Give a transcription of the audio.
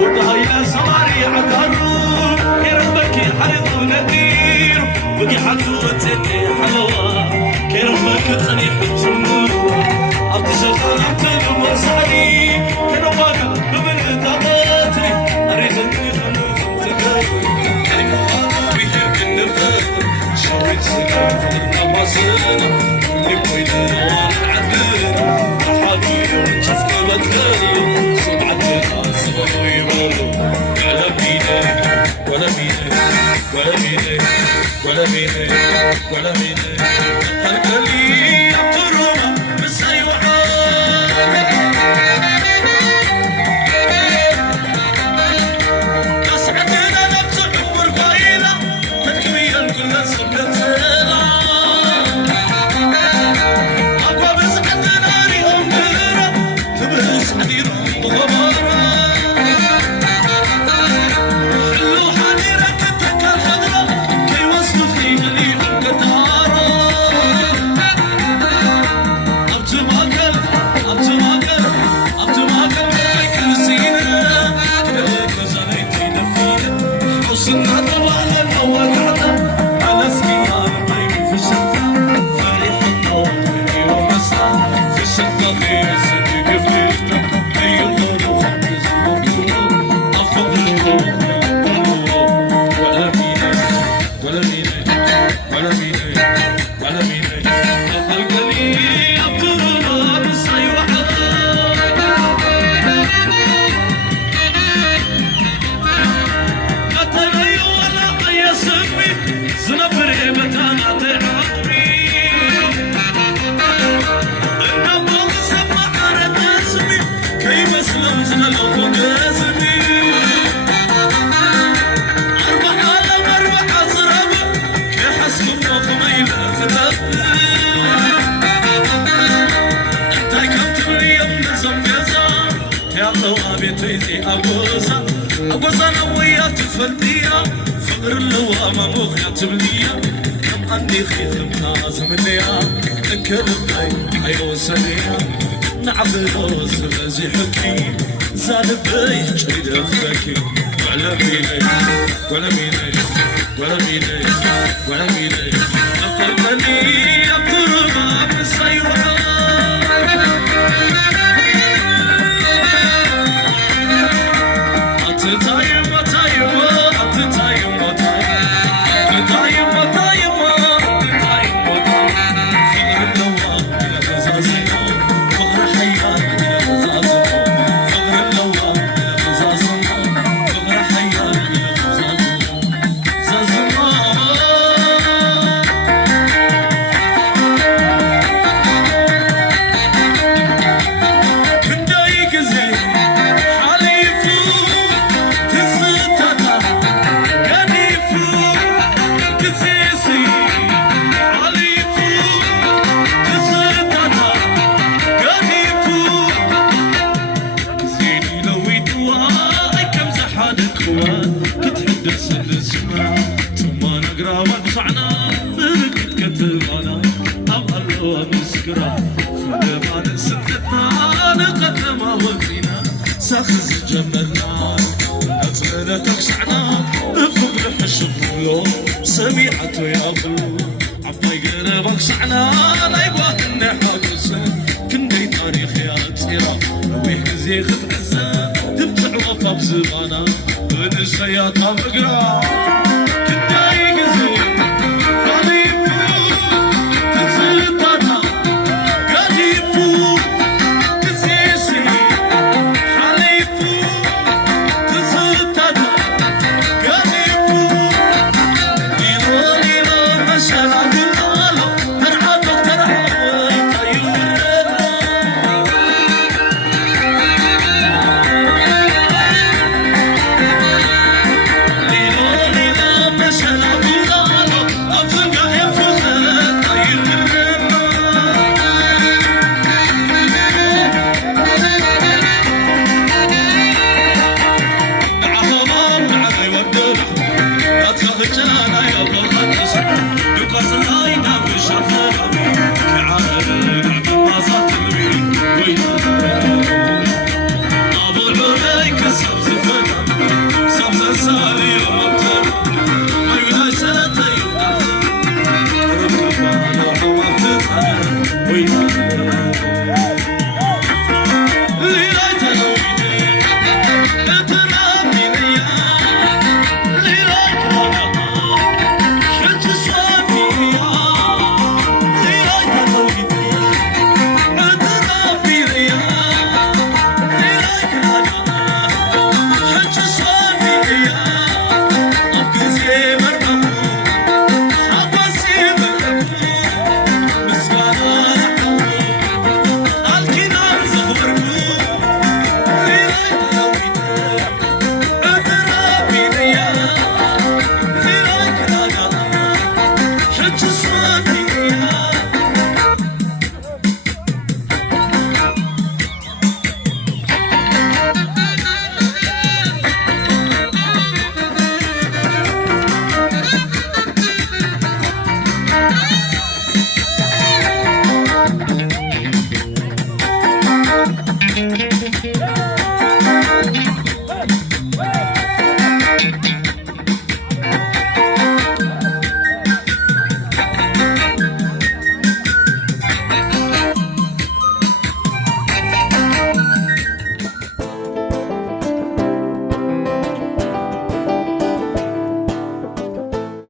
وتهيأ صواري عالدار كرمك حريض ونذير بقي حتوتني حلوة كرمك طريح الجنور عبد شغال عبد المرسالي كرمك بمن تغطري أريخني خلوكم تقاوي كلمة خاطر بيهم النفاق شاويت سكين النباسنا اللي بويدا والعدنا أحادير شفت بتغير سمعتنا صبروا يبالوا ولا بينا ولا بينا ولا بينا ولا بينا ولا بينا خلقلي يعطرونا بس أيوة يسعدنا نبصر ورقايلة تكوية الكل سبتنا أقوى بسعدنا ريهم كرة تبهو سعديرهم ضغبارة حلو حالي ركبتك الخضرة كي وصلوا فيها ليهم قدارة أبتماكل بيك نسينا كذلك زنيتينا فينا حسنا طبعا الأول حتى على سكيان طيب في الشتاء فريح النور في ومسا في الشتاء غير صديق فليشتا أي الغروب خمس مبروك أفضل الروح ولا بينا ولا بينا ولا بينا ولا بينا القلقلي أبطلنا بس أيوة قتلي ولا قيسني زنفري بتانا تعاقبي إنما سمع عرد اسمي كي مسلم زنلوخ قاسمي أربع أزرب كي حسكم وخميلة خدفني انتي كنت مليم نزم جزا يا الله بيتيتي أقوزا أنا ويا تفندية فقر اللوامة مخيا تبلية كم أني خيث منازم ليا انكلبي حيو سنية نعبدو سلازي حكي زالبي جريد أخبكي ولا بيني ولا بيني ولا بيني ولا بيني نقلني أقرب بالسيوة أتتايم أتايم أتتايم أتتايم أتايم أتتايم فقر اللوام إلى غزازنا فقر حيان إلى غزازنا فقر اللوام إلى غزازنا فقر حيان إلى غزازنا زازنا كنداي قزي حالي يفوق تزتتا كان يفوق كزيسي حالي يفوق تزتتا كان يفوق كزيني لو يدواي كم زحانك خوان كتحدث الاسماء ثم نقرا وقصعنا بركت كتبانا أم الله مسكرا فلما نسدتنا نقدم وقتنا ساخز جملنا نتغنى تقشعنا بفضل حشب سميعته يا أبو عباي قرب أقشعنا لا يبغى حاجسا كندي تاريخ يا تيرا ويه زي خد عزة تبتع وفا بزبانا بن الشياطة بقرا